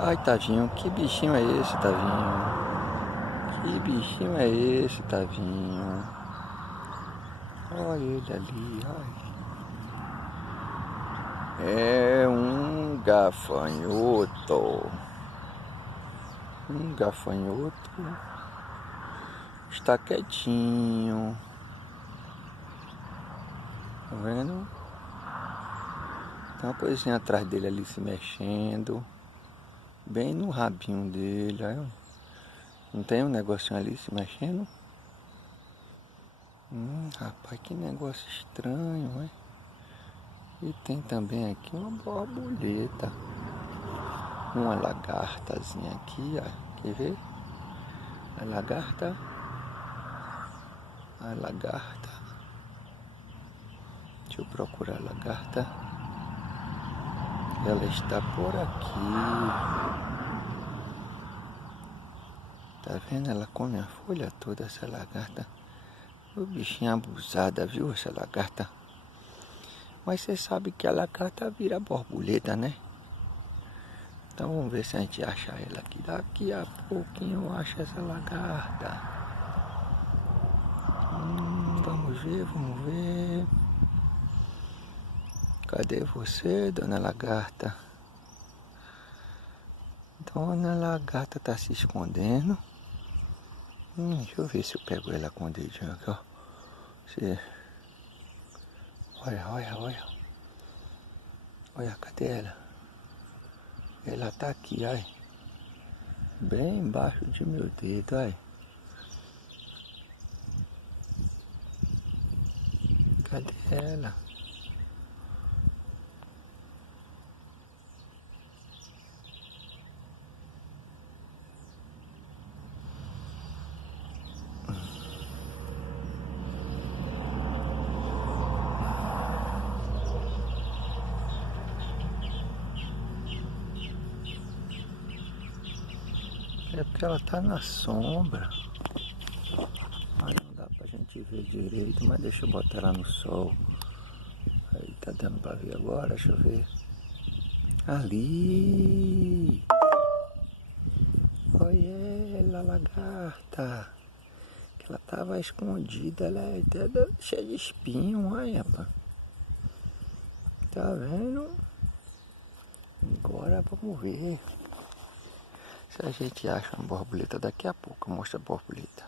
Ai, Tavinho, que bichinho é esse, Tavinho? Que bichinho é esse, Tavinho? Olha ele ali, olha. É um gafanhoto. Um gafanhoto está quietinho. Tá vendo? Tem uma coisinha atrás dele ali se mexendo. Bem no rabinho dele, olha. Não tem um negocinho ali se mexendo? Rapaz, que negócio estranho, né? E tem também aqui uma borboleta. Uma lagartazinha aqui, ó. Quer ver? A lagarta. A lagarta. Deixa eu procurar a lagarta. Ela está por aqui. Tá vendo? Ela come a folha toda, essa lagarta. O bichinho abusada, viu, essa lagarta? Mas você sabe que a lagarta vira borboleta, né? Então vamos ver se a gente acha ela aqui. Daqui a pouquinho eu acho essa lagarta. Vamos ver, vamos ver. Cadê você, dona lagarta? Dona lagarta tá se escondendo. Deixa eu ver se eu pego ela com o dedinho aqui, ó. Olha, olha, olha. Olha, cadê ela? Ela tá aqui, ai. Bem embaixo de meu dedo, ai. Cadê ela? É porque ela tá na sombra. Aí não dá pra gente ver direito, mas deixa eu botar ela no sol. Aí tá dando pra ver agora, deixa eu ver. Ali! Olha ela, lagarta! Que ela tava escondida, ela é até cheia de espinho, olha, rapaz. Tá vendo? Agora vamos ver se a gente acha uma borboleta daqui a pouco. Mostra a borboleta.